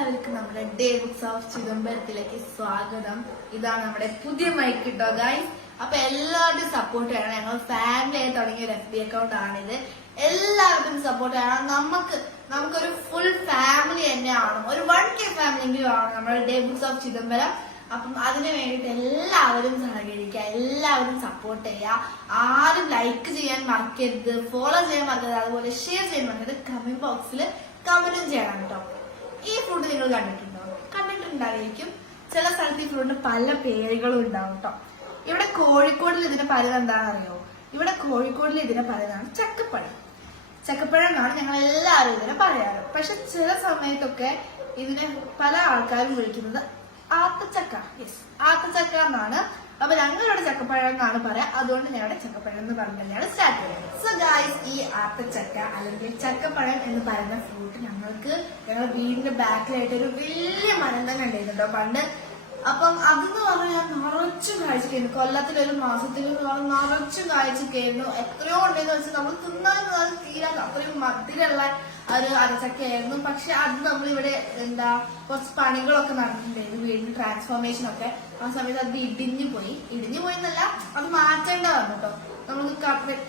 എല്ലാവർക്കും നമ്മുടെ day books of ചിദംബരത്തിലേക്ക് സ്വാഗതം. ഇതാണ് നമ്മുടെ പുതിയ മൈക്ക് കിട്ടോ ഗൈസ്. അപ്പൊ എല്ലാവരുടെയും സപ്പോർട്ട് വേണം. ഞങ്ങൾ ഫാമിലി ആയി തുടങ്ങിയ ഒരു FB അക്കൗണ്ട് ആണിത്. എല്ലാവരുടെയും സപ്പോർട്ട് വേണം. നമുക്കൊരു ഫുൾ ഫാമിലി തന്നെ ആവണം. ഒരു 1K ഫാമിലി എങ്കിലും ആവണം നമ്മുടെ ഡേ ബുക്സ് ഓഫ് ചിദംബരം. അപ്പം അതിന് വേണ്ടിയിട്ട് എല്ലാവരും സഹകരിക്കുക, എല്ലാവരും സപ്പോർട്ട് ചെയ്യുക. ആരും ലൈക്ക് ചെയ്യാൻ മറക്കരുത്, ഫോളോ ചെയ്യാൻ മറക്കരുത്, അതുപോലെ ഷെയർ ചെയ്യാൻ മറക്കരുത്. കമന്റ് ബോക്സിൽ കമന്റും ചെയ്യണം കേട്ടോ. ഈ ഫ്രൂട്ട് നിങ്ങൾ കണ്ടിട്ടുണ്ടായിരിക്കും. ചില സ്ഥലത്ത് ഈ ഫ്രൂട്ടിന് പല പേരുകളും ഉണ്ടാവും കേട്ടോ. ഇവിടെ കോഴിക്കോടിൽ ഇതിന്റെ പറയുന്നത് എന്താണെന്നറിയോ? ഇവിടെ കോഴിക്കോടിൽ ഇതിനെ പറയുന്നതാണ് ചക്കപ്പഴം. ചക്കപ്പഴം എന്നാണ് ഞങ്ങൾ എല്ലാവരും ഇതിനെ പറയാറ്. പക്ഷെ ചില സമയത്തൊക്കെ ഇതിനെ പല ആൾക്കാരും വിളിക്കുന്നത് ആത്തച്ചക്ക. ആത്തച്ചക്ക എന്നാണ്. അപ്പൊ ഞങ്ങളിവിടെ ചക്കപ്പഴം എന്നാണ് പറയാ. അതുകൊണ്ട് ഞങ്ങളുടെ ചക്കപ്പഴം എന്ന് പറഞ്ഞ് തന്നെയാണ് സ്റ്റാർട്ട് ചെയ്യുന്നത്. സോ ഗായ്സ്, ഈ ആത്തച്ചക്ക അല്ലെങ്കിൽ ചക്കപ്പഴം എന്ന് പറയുന്ന ഫ്രൂട്ട് ഞങ്ങളുടെ വീടിന്റെ ബാക്കിലായിട്ട് ഒരു വലിയ മരം തന്നെ ഉണ്ടായിരുന്നു പണ്ട്. അപ്പം അതെന്ന് പറഞ്ഞാൽ ഞാൻ നിറച്ചും കാഴ്ചക്കായിരുന്നു. കൊല്ലത്തിലൊരു മാസത്തിൽ നിറച്ചും കാഴ്ചക്കായിരുന്നു. എത്രയോ ഉണ്ടെന്ന് വെച്ചാൽ നമ്മൾ തിന്നാൻ തീരാത്ത അത്രയും മധുരമുള്ള ഒരു അരച്ചക്കയായിരുന്നു. പക്ഷെ അത് നമ്മളിവിടെ കുറച്ച് പണികളൊക്കെ നടന്നിട്ടുണ്ടായിരുന്നു, വീടിന് ട്രാൻസ്ഫോർമേഷൻ ഒക്കെ. ആ സമയത്ത് അത് ഇടിഞ്ഞു പോയി എന്നല്ല, അത് മാറ്റേണ്ട വന്നു കേട്ടോ. നമുക്ക്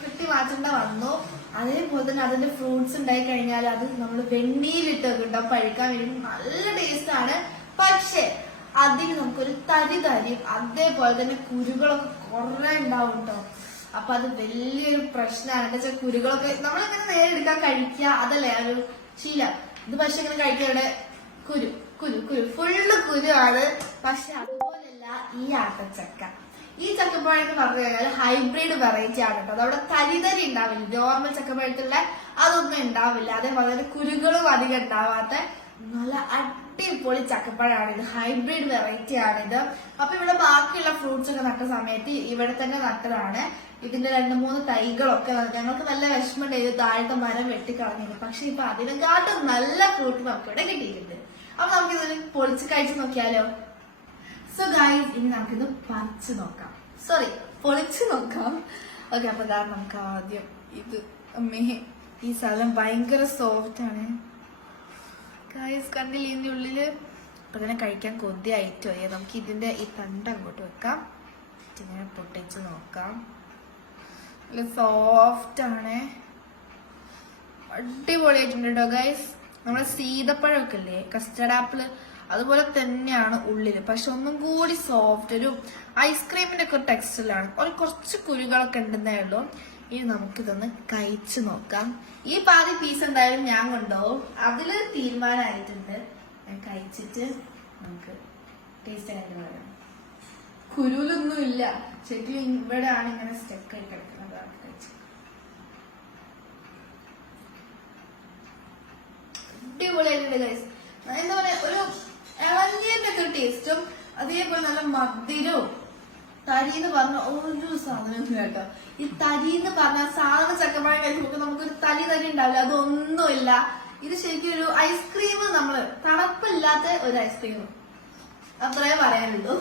കെട്ടി മാറ്റേണ്ട വന്നു. അതേപോലെ തന്നെ അതിന്റെ ഫ്രൂട്ട്സ് ഉണ്ടായി കഴിഞ്ഞാൽ അത് നമ്മൾ വെണ്ണീരിട്ട് വെക്കും പഴുക്കാൻ വേണ്ടി. നല്ല ടേസ്റ്റ് ആണ്. പക്ഷെ അതിന് നമുക്കൊരു തരിയും അതേപോലെ തന്നെ കുരുകളൊക്കെ കുറെ ഉണ്ടാവും കേട്ടോ. അപ്പൊ അത് വലിയൊരു പ്രശ്നമാണ്. എന്താ വെച്ചാൽ കുരുകളൊക്കെ നമ്മളിങ്ങനെ നേരെ എടുക്കാൻ കഴിക്കുക, അതല്ലേ ഒരു ശീലം. ഇത് പക്ഷെ ഇങ്ങനെ കഴിക്കാതെ കുരു ഫുള്ള് കുരുവാണ്. പക്ഷെ അതുപോലെയല്ല ഈ ആത്തച്ചക്ക. ഈ ചക്കപ്പഴം എന്ന് പറഞ്ഞു കഴിഞ്ഞാൽ ഹൈബ്രിഡ് വെറൈറ്റി ആണ് കേട്ടോ. അതവിടെ തരി ഉണ്ടാവില്ല. നോർമൽ ചക്കപ്പഴത്തുള്ള അതൊന്നും ഉണ്ടാവില്ല. അതേപോലെ തന്നെ കുരുകളും അധികം ഉണ്ടാവാത്ത നല്ല അടിപൊളി ചക്കപ്പഴമാണിത്. ഹൈബ്രിഡ് വെറൈറ്റി ആണിത്. അപ്പൊ ഇവിടെ ബാക്കിയുള്ള ഫ്രൂട്ട്സ് ഒക്കെ നട്ട സമയത്ത് ഇവിടെ തന്നെ നട്ടതാണ്. ഇതിന്റെ 2-3 തൈകളൊക്കെ ഞങ്ങൾക്ക് നല്ല വിഷമം ചെയ്ത് താഴത്തെ മരം വെട്ടിക്കളഞ്ഞിരുന്നു. പക്ഷെ ഇപ്പൊ അതിനെക്കാട്ടും നല്ല ഫ്രൂട്ട് നമുക്കിവിടെ കിട്ടിയിട്ടുണ്ട്. അപ്പൊ നമുക്കിതൊരു പൊളിച്ച് കഴിച്ചു നോക്കിയാലോ? സോ ഗൈസ്, ഇനി നമുക്കിത് പൊളിച്ചു നോക്കാം. ഓക്കെ, അപ്പൊ നമുക്ക് ആദ്യം ഇത് ഈ സ്ഥലം ഭയങ്കര സോഫ്റ്റ് ആണ് ഗൈസ്. കണ്ടില്ല ഇതിന്റെ ഉള്ളില്? അപ്പൊ ഇതിനെ കഴിക്കാൻ കൊതിയായിട്ടോ. നമുക്ക് ഇതിന്റെ ഈ തണ്ട് അങ്ങോട്ട് വെക്കാം. ഇങ്ങനെ പൊട്ടിച്ച് നോക്കാം. നല്ല സോഫ്റ്റ് ആണ്, അടിപൊളിയായിട്ടുണ്ട് കേട്ടോ ഗൈസ്. നമ്മുടെ സീതപ്പഴമൊക്കെ ഇല്ലേ, കസ്റ്റർഡ് ആപ്പിള്, അതുപോലെ തന്നെയാണ് ഉള്ളില്. പക്ഷെ ഒന്നും കൂടി സോഫ്റ്റ്, ഒരു ഐസ്ക്രീമിന്റെ ഒക്കെ ടെക്സ്റ്റിലാണ്. കുറച്ച് കുരുകളൊക്കെ ഉണ്ടെന്നേ ഉള്ളൂ. ഇനി നമുക്കിതൊന്ന് കഴിച്ചു നോക്കാം. ഈ പാതി പീസ് എന്തായാലും ഞാൻ കൊണ്ടുപോകും. അതില് തീരുമാനമായിട്ടുണ്ട്. ഞാൻ കഴിച്ചിട്ട് നമുക്ക് ടേസ്റ്റ് ആയിട്ട് പറയാം. കുരുലൊന്നും ഇല്ല, ശരിക്കും ഇവിടെ ആണ് ഇങ്ങനെ സ്റ്റെക്ക് ആയി കിടക്കുന്നത്. അടിപൊളിയായിട്ടുണ്ട് ഗൈസ്. എന്താ പറയാ, ഒരു ഇളഞ്ഞിന്റെ ഒക്കെ ടേസ്റ്റും അതേപോലെ നല്ല മധുരവും. തരിന്ന് പറഞ്ഞ ഒരു സാധനം കേട്ടോ. ഈ തരിന്ന് പറഞ്ഞ സാധനം ചക്കപ്പഴം കഴിക്കുമ്പോൾ നമുക്കൊരു തരി ഉണ്ടാവില്ല, അതൊന്നുമില്ല. ഇത് ശരിക്കും ഒരു ഐസ്ക്രീം, നമ്മള് തണുപ്പില്ലാത്ത ഒരു ഐസ്ക്രീം, അത്രേ പറയാനുള്ളൂ.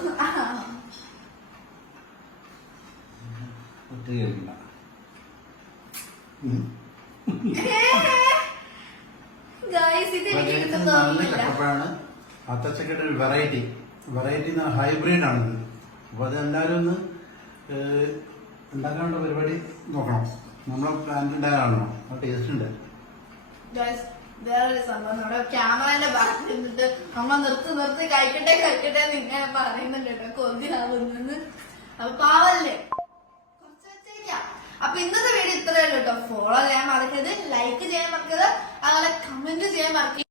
വെറൈറ്റി ഹൈബ്രിഡ് ആണിത്. അപ്പൊ അതെല്ലാവരും ഒന്ന് ഉണ്ടാക്കാനുള്ള പരിപാടി നോക്കണം. നമ്മളെ പ്ലാന്റ് ഉണ്ടാകാണോ? ടേസ്റ്റ് ഉണ്ട്. വേറൊരു സംഭവം, നമ്മുടെ ക്യാമറന്റെ ബാക്കിൽ നിന്നിട്ട് നമ്മൾ നിർത്തി കഴിക്കട്ടെ നിങ്ങനെ പറയുന്നുണ്ട് കേട്ടോ, കൊതിയാവുന്നെന്ന്. അപ്പൊ പാവല്ലേ, കുറച്ച് വെച്ചേക്കാം. അപ്പൊ ഇന്നത്തെ വീഡിയോ ഇത്രയേ ഉള്ളൂ കേട്ടോ. ഫോളോ ചെയ്യാൻ മറക്കരുത്, ലൈക്ക് ചെയ്യാൻ മറക്കരുത്, അതുപോലെ കമന്റ് ചെയ്യാൻ മറക്കരുത്.